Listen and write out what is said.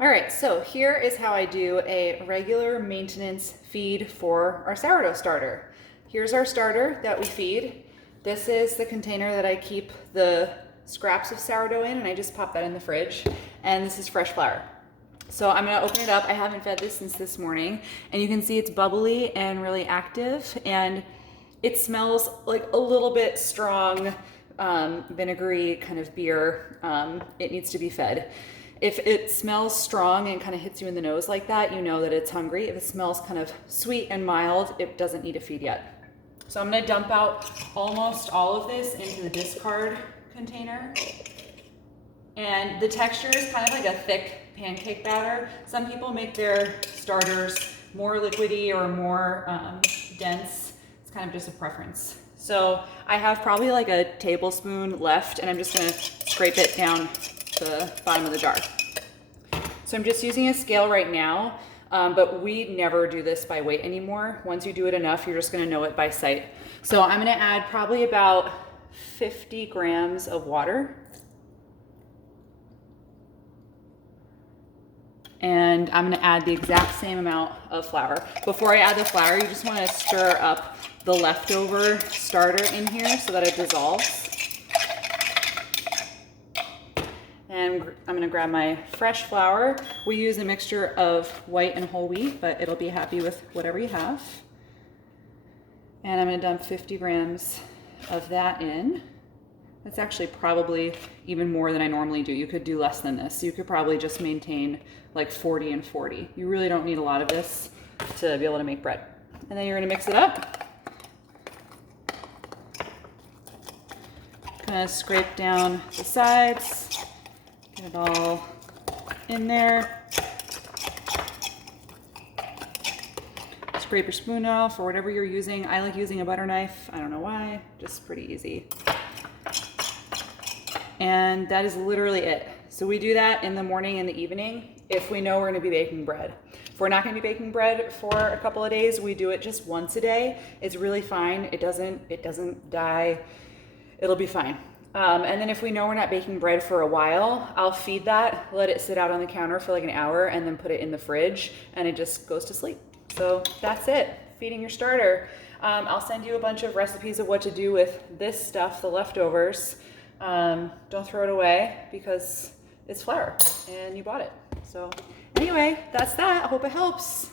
All right, so here is how I do a regular maintenance feed for our sourdough starter. Here's our starter that we feed. This is the container that I keep the scraps of sourdough in, and I just pop that in the fridge. And this is fresh flour. So I'm gonna open it up. I haven't fed this since this morning, and you can see it's bubbly and really active, and it smells like a little bit strong, vinegary kind of beer. It needs to be fed. If it smells strong and kind of hits you in the nose like that, you know that it's hungry. If it smells kind of sweet and mild, it doesn't need a feed yet. So I'm gonna dump out almost all of this into the discard container. And the texture is kind of like a thick pancake batter. Some people make their starters more liquidy or more dense. It's kind of just a preference. So I have probably like a tablespoon left, and I'm just gonna scrape it down the bottom of the jar. So I'm just using a scale right now, but we never do this by weight anymore. Once you do it enough, you're just gonna know it by sight. So I'm gonna add probably about 50 grams of water. And I'm gonna add the exact same amount of flour. Before I add the flour, you just wanna stir up the leftover starter in here so that it dissolves. And I'm gonna grab my fresh flour. We use a mixture of white and whole wheat, but it'll be happy with whatever you have. And I'm gonna dump 50 grams of that in. That's actually probably even more than I normally do. You could do less than this. You could probably just maintain like 40 and 40. You really don't need a lot of this to be able to make bread. And then you're gonna mix it up. Gonna scrape down the sides. Get it all in there. Scrape your spoon off or whatever you're using. I like using a butter knife. I don't know why, just pretty easy. And that is literally it. So we do that in the morning and the evening if we know we're gonna be baking bread. If we're not gonna be baking bread for a couple of days, we do it just once a day. It's really fine. It doesn't die. It'll be fine. And then if we know we're not baking bread for a while, I'll feed that, let it sit out on the counter for like an hour, and then put it in the fridge, and it just goes to sleep. So that's it, feeding your starter. I'll send you a bunch of recipes of what to do with this stuff, the leftovers. Don't throw it away because it's flour and you bought it. So anyway, that's that. I hope it helps.